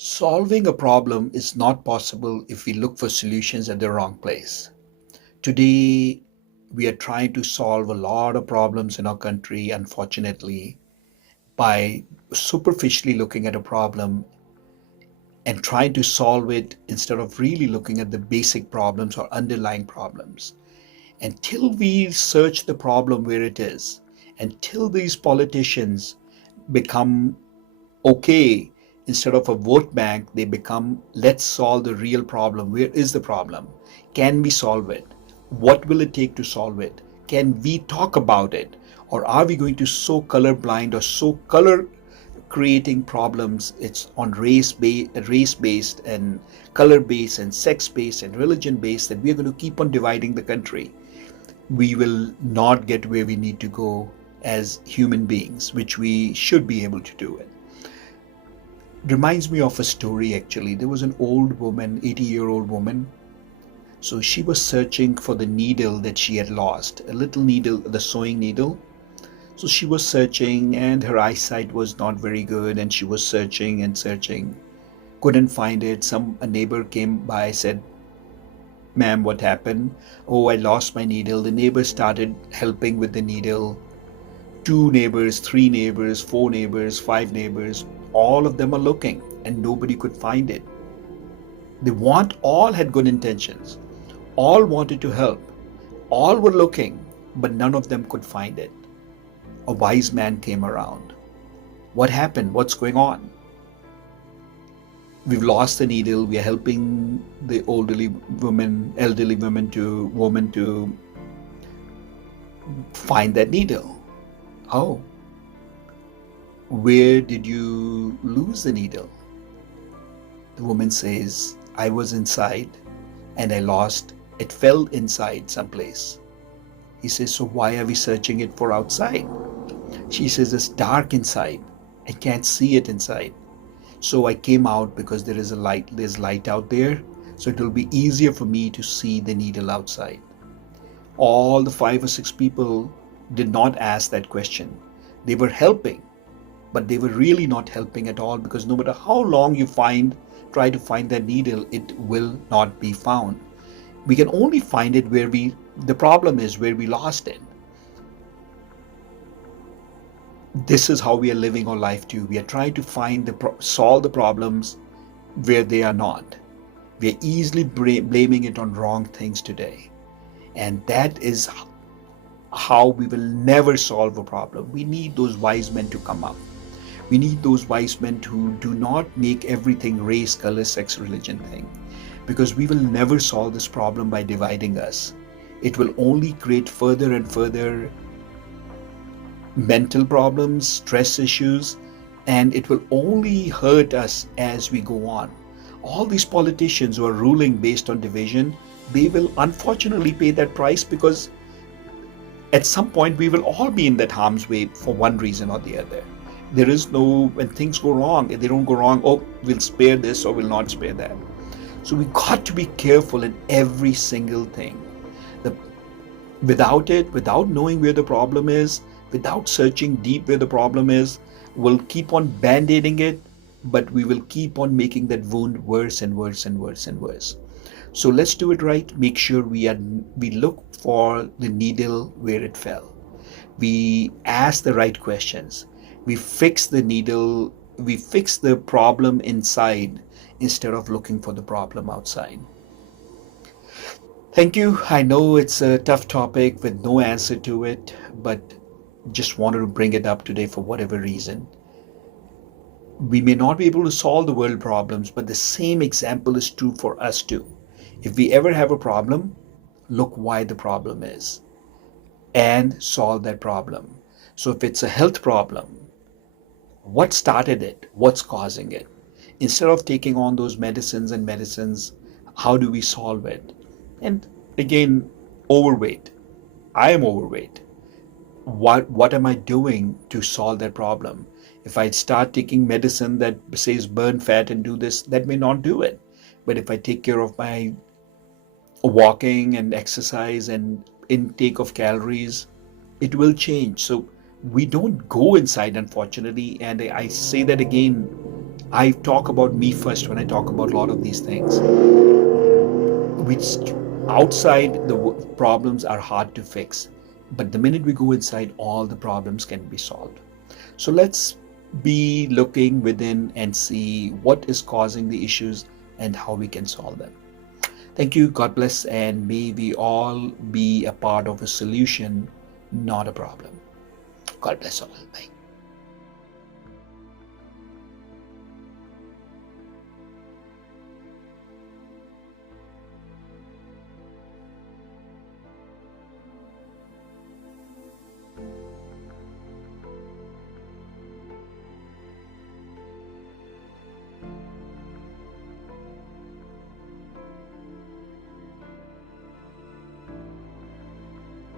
Solving a problem is not possible if we look for solutions at the wrong place. Today, we are trying to solve a lot of problems in our country, unfortunately, by superficially looking at a problem and trying to solve it instead of really looking at the basic problems or underlying problems. Until we search the problem where it is, until these politicians become okay, instead of a vote bank, they become let's solve the real problem. Where is the problem? Can we solve it? What will it take to solve it? Can we talk about it? Or are we going to so colorblind or so color creating problems? It's on race based and color based and sex based and religion based that we're going to keep on dividing the country. We will not get where we need to go as human beings, which we should be able to do it. Reminds me of a story actually. There was an old woman, 80-year-old woman. So she was searching for the needle that she had lost, a little needle, the sewing needle. So she was searching and her eyesight was not very good, and she was searching and searching, couldn't find it. A neighbor came by, said, "Ma'am, what happened?" "Oh, I lost my needle." The neighbor started helping with the needle. 2 neighbors, 3 neighbors, 4 neighbors, 5 neighbors, all of them are looking and nobody could find it. All had good intentions. All wanted to help. All were looking, but none of them could find it. A wise man came around. "What happened? What's going on?" "We've lost the needle. We are helping the elderly woman to find that needle." "Oh, where did you lose the needle?" The woman says, "I was inside and I lost. It fell inside someplace." He says, "So why are we searching it for outside?" She says, "It's dark inside. I can't see it inside. So I came out because there's light out there. So it will be easier for me to see the needle outside." All the 5 or 6 people did not ask that question. They were helping, but they were really not helping at all, because no matter how long you try to find that needle, it will not be found. We can only find it where the problem is where we lost it. This is how we are living our life too. We are trying to solve the problems where they are not. We are easily blaming it on wrong things today. And that is how we will never solve a problem. We need those wise men to come up. We need those wise men who do not make everything race, color, sex, religion thing, because we will never solve this problem by dividing us. It will only create further and further mental problems, stress issues, and it will only hurt us as we go on. All these politicians who are ruling based on division, they will unfortunately pay that price, because at some point we will all be in that harm's way for one reason or the other. There is no, when things go wrong, if they don't go wrong, oh, we'll spare this or we'll not spare that. So we got to be careful in every single thing. Without knowing where the problem is, without searching deep where the problem is, we'll keep on band-aiding it, but we will keep on making that wound worse and worse and worse and worse. So let's do it right. Make sure we look for the needle where it fell. We ask the right questions. We fix the needle. We fix the problem inside instead of looking for the problem outside. Thank you. I know it's a tough topic with no answer to it, but just wanted to bring it up today for whatever reason. We may not be able to solve the world problems, but the same example is true for us too. If we ever have a problem, look why the problem is and solve that problem. So if it's a health problem, what started it? What's causing it? Instead of taking on those medicines, how do we solve it? And again, overweight. I am overweight. What am I doing to solve that problem? If I start taking medicine that says burn fat and do this, that may not do it. But if I take care of my walking and exercise and intake of calories, it will change. So we don't go inside, unfortunately. And I say that again, I talk about me first when I talk about a lot of these things, which outside the problems are hard to fix. But the minute we go inside, all the problems can be solved. So let's be looking within and see what is causing the issues and how we can solve them. Thank you. God bless, and may we all be a part of a solution, not a problem. God bless all. Bye.